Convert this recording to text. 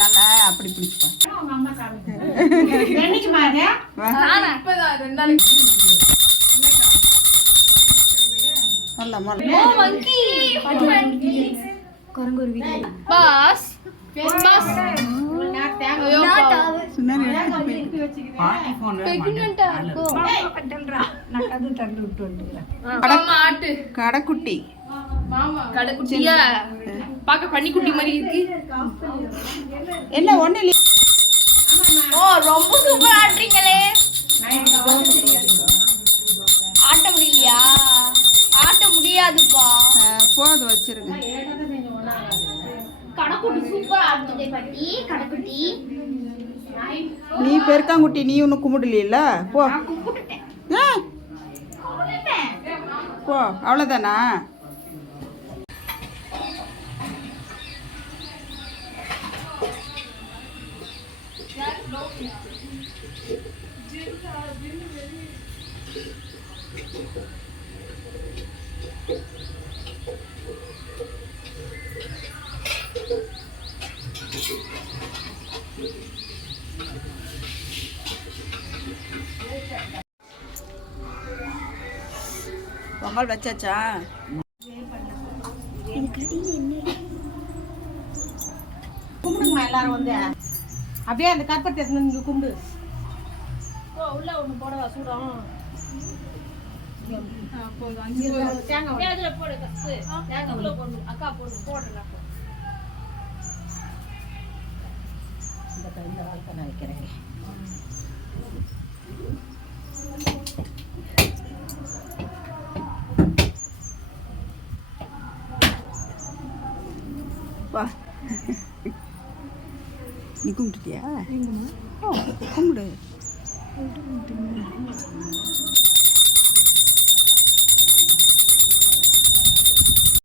நல்லா அப்படி பிடிப்பா. கடைக்குட்டி கடைக்குட்டியா பாக்க பன்னிக்குட்டி மாதிரி இருக்கு. என்ன ஒண்ணு இல்ல. ஓ ரொம்ப சூப்பரா ஆடுறீங்களே. ஆட்ட முடியலையா? ஆட்ட முடியாதுப்பா. போது வச்சிருங்க. கடைக்குட்டி சூப்பரா ஆடுதே பாட்டி. கடைக்குட்டி நீ பெருக்காங்குட்டி, நீ ஒன்னும் கும்பிடல. போ போ, அவ்வளோதானா? பொங்கல் வச்சாச்சா? கும்பிடுங்கம்மா எல்லாரும் வந்து அப்படியே அந்த கற்பத்தை இங்கே கும்பிடு. உள்ள ஒண்ணு போடவா சூடம்? தேங்காய் போடு. தேங்காய் உள்ள போடு. அக்கா போடு. போடுறேன். இந்த வாழ்க்கை நான் வைக்கிறேன். வா, நீ கும்பிட்டுட்டியா? கும்பிடு.